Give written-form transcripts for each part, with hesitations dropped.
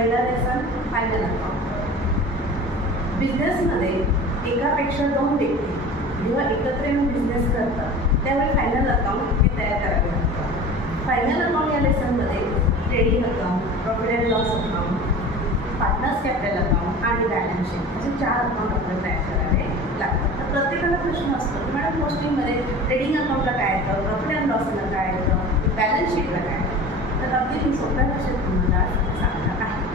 पहिला lesson final account. बिझनेसमध्ये एकापेक्षा दोन व्यक्ती जेव्हा एकत्र येऊन बिझनेस करतात त्यावेळी फायनल अकाउंट हे तयार करावे लागतं. फायनल अकाउंट या लेसनमध्ये trading account, profit and loss account, partners capital account आणि बॅलन्स शीट असे 4 अकाउंट आपल्याला तयार करावे लागतात. तर प्रत्येकाला प्रश्न असतो की मॅडम पोस्टिंगमध्ये ट्रेडिंग अकाउंटला काय येतं, प्रॉफिट अँड लॉसला काय येतं, बॅलन्स शीटला काय येतं. तर अगदी मी सोप्या भाषेत तुम्हाला सांगणार आहे.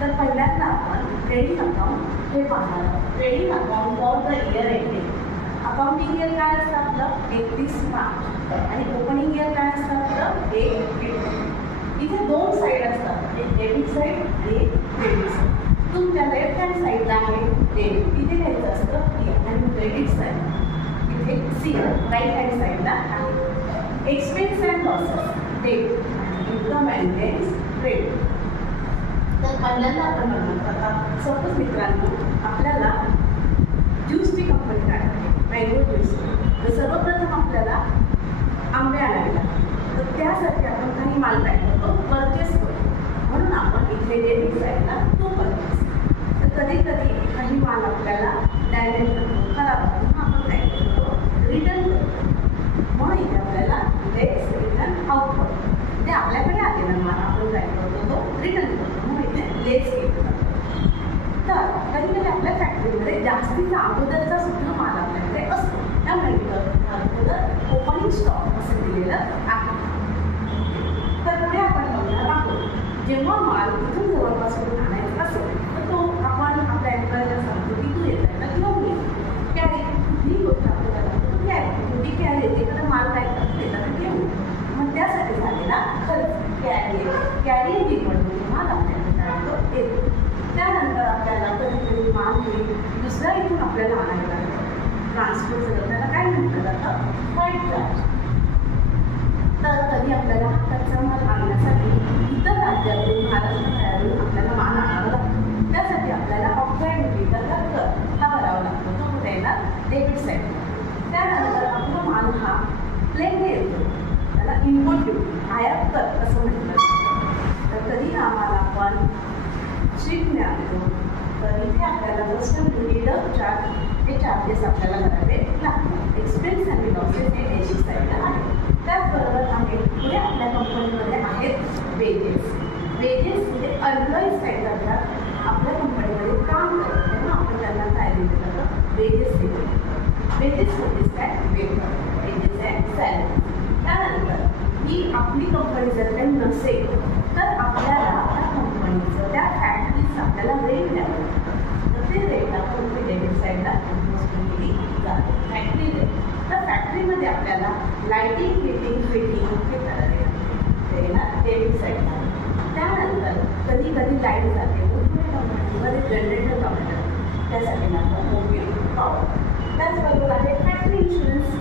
तर पहिल्यांदा आपण ट्रेडिंग अकाउंट हे पाहणार आहोत. Trading account for the year ending. Accounting year काय असतं आपलं 31 मार्च आणि ओपनिंग इयर काय असतं आपलं 1 एप्रिल. इथे 2 साईड असतात, एक डेबिट साईड आणि एक क्रेडिट साईड. तुमच्या लेफ्ट हँड साईडला आहे डेबिट, इथे लिहायचं असतं टी, आणि क्रेडिट साईड इथे सी राईट हँड साईडला आहे. Expense and losses debit, income and gains credit. तर पहिल्यांदा आपण म्हणतो आता सपोज मित्रांनो आपल्याला ज्यूसची कंपनी काढायची, मँगो ज्यूस. तर सर्वप्रथम आपल्याला आंबे आणावे लागतात. तर त्यासाठी आपण काही माल काय करतो परचेस करतो, म्हणून आपण इथे डेबिट साईडला तो परचेस. तर कधी कधी काही माल आपल्याला डॅमेज होतो, खराब होतो, म्हणून आपण काय करतो रिटर्न करतो. म्हणून इथे आपल्याला लेस रिटर्न आउट करतो. म्हणजे आपल्याकडे आलेला माल आपण काय करतो तो रिटर्न करतो, म्हणून इथे लेस केलं जातं. तर कधी कधी आपल्या फॅक्टरीमध्ये जास्तीचा अगोदरचा सुद्धा माल आपल्याकडे असतो, त्यामुळे अगोदर ओपनिंग स्टॉक असं दिलेलं आहे. तर पुढे आपण बघणार आहोत जेव्हा माल इथून जवळपासून आणायचा असेल तर तो आपण आपल्या एम्प्लॉयला सांगतो की तू येत आहे तर घेऊन ये. कॅरी कुठलीही गोष्ट आपल्याला लागतो कॅरी, कुठली कॅरी येते एखादा माल काय करतो येतात घेऊन. मग त्यासाठी झालेला खर्च कॅरी निवडून माल आपल्याकडे काढतो येतो. त्यानंतर आपल्याला कधीकधी माल दुसऱ्या इथून आपल्याला आणायला लागतं. ट्रान्सपोर्टचं त्याला काय म्हटलं जातं फ्लाईट चार्ज. तर कधी आपल्याला कच्चा माल आणण्यासाठी इतर राज्यातून महाराष्ट्राबाहेरून आपल्याला माल आणावा लागतो. त्यासाठी आपल्याला ऑफलाईन ड्युटीचा कर हा भरावा लागतो, तो कुठे येणार डेबिट साईड. त्यानंतर आपला माल हा प्लेन येतो, त्याला इम्पोर्ट ड्युटी आयात कर असं म्हटलं जातं. तर कधी हा माल आपण शिपने आणतो तर इथे आपल्याला कस्टम ड्युटी चार्ज हे चार्जेस आपल्याला भरावे लागतात. एक्सपेन्स आणि लॉसेस हे डेबिट साईडला आहे. त्याचबरोबर आहे पुढे आपल्या कंपनीमध्ये आहेत वेजेस. वेजेस म्हणजे एम्प्लॉईज काय करतात आपल्या कंपनीमध्ये काम करतात, तेव्हा आपण त्यांना काय दिलं जातं वेजेस दिले. वेजेस म्हणजे काय वेजेस अँड सॅलरी. त्यानंतर ही आपली कंपनी जर काही नसेल तर आपल्याला त्या कंपनीचं त्या फॅक्टरीचं आपल्याला रेट द्यावं लागतं. तर ते रेट आपण डेबिट साईडला केली जाते फॅक्टरी रेट. तर फॅक्टरीमध्ये आपल्याला लाईटिंग हिटिंग फिटिंग हे करावे लागते डेबिट साईडला. त्यानंतर कधी कधी लाईट जाते, मोठमोठ्या कंपनीमध्ये जनरेटर लावतात, त्यासाठी लागतं मोबाईल पॉवर. त्याचबरोबर आहे फॅक्टरी इन्शुरन्स.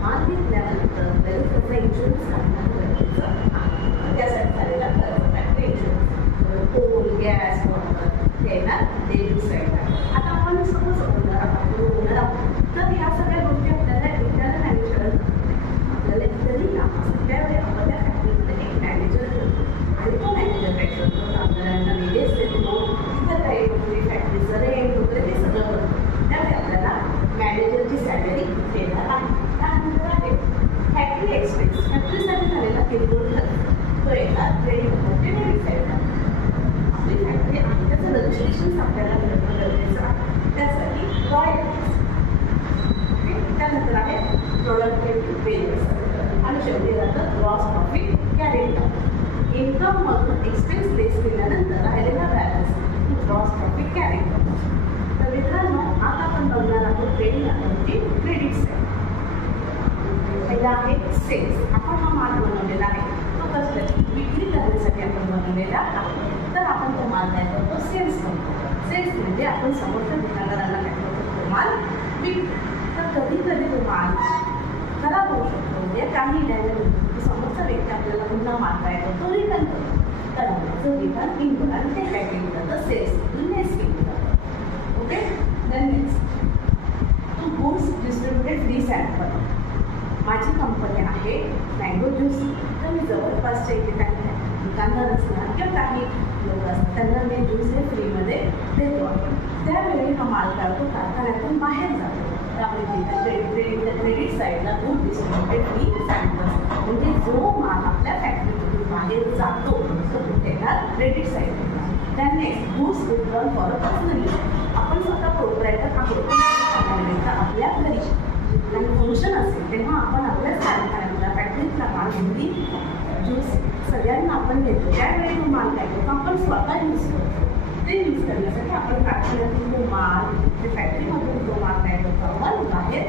माल घेतल्यानंतर तरी त्याचा इन्शुरन्स काढणं गरजेचं आहे, त्यासाठी झालेला खर्च factory insurance. Coal gas water हे येणार डेबिट साईडला. आता आपण सपोज ओनर आहोत तर ह्या सगळ्या गोष्टी आपल्याला एकट्याला मॅनेज करत आपल्याला तरी ना असं त्यावेळी आपण त्या फॅक्टरीमध्ये एक मॅनेजर करतो आणि तो मॅनेजर काय करतो आपल्याला वेजेस देतो, इतर काही गोष्टी फॅक्टरीचं रेंट वगैरे ते सगळं करतो. त्यामुळे आपल्याला मॅनेजरची सॅलरी देणार आहे. त्यानंतर आहे फॅक्टरी एक्सपेन्स. फॅक्टरीसाठी झालेला किरकोळ खर्च तो येणार क्रेडिट म्हणजे डेबिट साईडला. आपली फॅक्टरी आहे त्याचं रजिस्ट्रेशन आपल्याला मिळणं गरजेचं आहे, त्यासाठी रॉयल्टीज. त्यानंतर आहे प्रोडक्टिव्ह वेजेस आणि शेवटी जातं ग्रॉस प्रॉफिट कॅरीड. इन्कममधून एक्सपेन्स लेस केल्यानंतर राहिलेला बॅलन्स ग्रॉस प्रॉफिट कॅरीड. तर मित्रांनो आता आपण बघणार आहोत ट्रेडिंग अकाउंटची क्रेडिट साईड. पहिला आहे सेल्स. आपण हा माल बनवलेला आहे तो कसं विक्री करण्यासाठी आपण बनवलेला आहे. तर आपण तो माल काय करतो सेल्स करतो. सेल्स म्हणजे आपण समोरच्या दुकानदारांना काय करतो तो माल विकतो. तर कधी कधी तो माल खराब होऊ शकतो, म्हणजे काही डॅमेज होतो की समोरचा व्यक्ती आपल्याला पुन्हा माल काय करतो रिटर्न करतो. तर जो रिटर्न इनपुट आणि ते काय केलं जातं सेल्समधून लेस केलं जातं. Okay. Then next to goods distributed resample. माझी कंपनी आहे मँगो ज्यूस. तर मी जवळपासच्या इथे काही दुकानदार असणार किंवा काही लोक असतात त्यांना मी ज्यूस हे फ्रीमध्ये देतो. त्यावेळी हा माल काढतो कारखान्यातून बाहेर जातो. त्यामुळे क्रेडिट साईडला गुड डिस्ट्रीब्युटेड फ्री सॅम्पल्स म्हणजे जो माल आपल्या फॅक्टरीमधून बाहेर जातो तो येणार क्रेडिट साईडला. त्याने next goods withdrawal for a personal use. आपण स्वतः प्रोप्रायटर आहोत आपल्या घरी आणि फंक्शन असेल तेव्हा आपण आपल्याच कारखान्यातला फॅक्टरीतला माल हिंदी ज्यूस सगळ्यांना आपण देतो. त्यावेळी तो माल काय करतो आपण स्वतः यूज करतो. ते यूज करण्यासाठी आपण कारखान्यातून तो माल फॅक्टरीमधून तो माल काय करतो आपण बाहेर